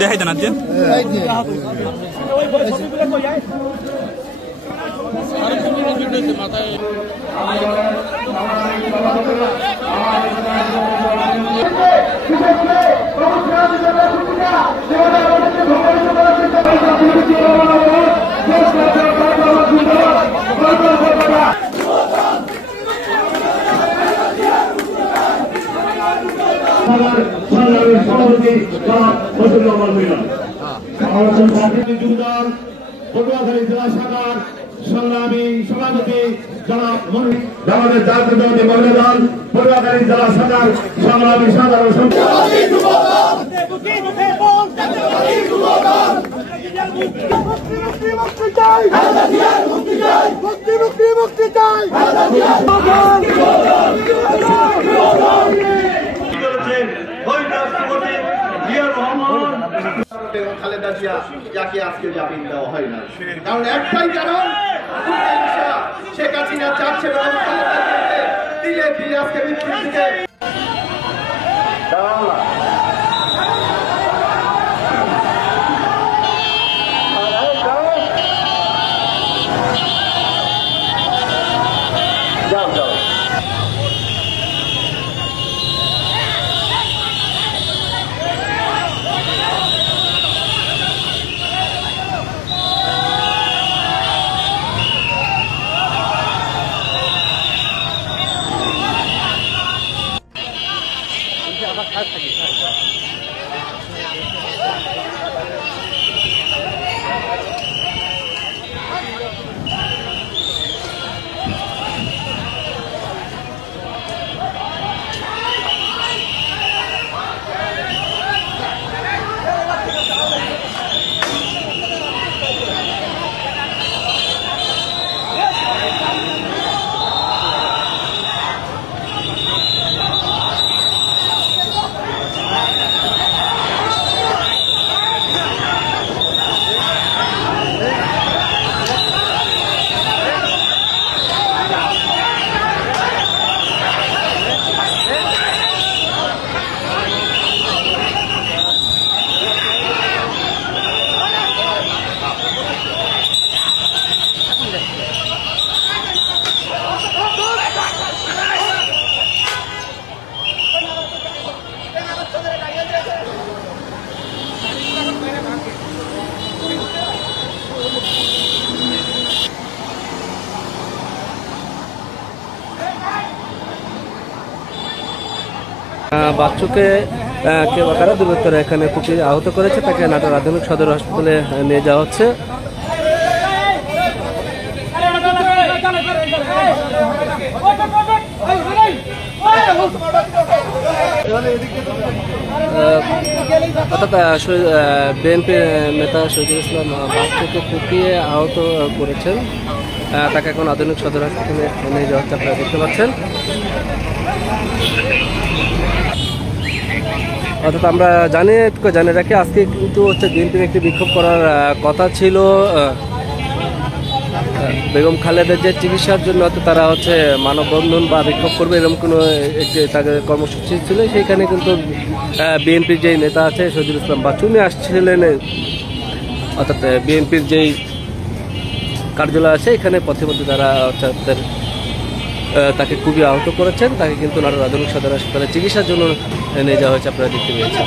দেখাই দেন আজকে পটুয়াখালী জেলা শাখার সংগ্রামী সভাপতি আমাদের জাতীয়তাবাদী মহিলা দল পটুয়াখালী জেলা শাখার সংগ্রামী সাধারণ খালেদা জিয়া যাকে আজকে জামিন দেওয়া হয় না, কারণ একটাই কারণ শেখ হাসিনা চাচ্ছে ধীরে ধীরে আজকে মৃত্যুর দিকে। বাচ্চুকে কারা দুর্বৃত্তরা এখানে খুবই আহত করেছে, তাকে নাটোর আধুনিক সদর হাসপাতালে নিয়ে যাওয়া হচ্ছে। অর্থাৎ বিএনপি নেতা শহীদুল ইসলাম বাচ্চুকে কুপিয়ে আহত করেছেন, তাকে এখন আধুনিক সদর হাসপাতালে নিয়ে যাওয়া হচ্ছে, আপনারা দেখতে পাচ্ছেন। অর্থাৎ আমরা জানি রাখি আজকে কিন্তু হচ্ছে বিএনপির একটি বিক্ষোভ করার কথা ছিল বেগম খালেদার যে চিকিৎসার জন্য, অর্থাৎ তারা হচ্ছে মানববন্ধন বা বিক্ষোভ করবে এরকম কোনো একটি তাদের কর্মসূচি ছিল। সেইখানে কিন্তু বিএনপির যেই নেতা আছে শহীদুল ইসলাম বাচ্চু উনি আসছিলেন, অর্থাৎ বিএনপির যেই কার্যালয় আছে এখানে পথে মধ্যে তারা অর্থাৎ তাকে খুবই আহত করেছেন, তাকে কিন্তু নাটোর আধুনিক সদর হাসপাতালে চিকিৎসার জন্য নিয়ে যাওয়া হয়েছে, আপনারা দেখতে পেয়েছেন।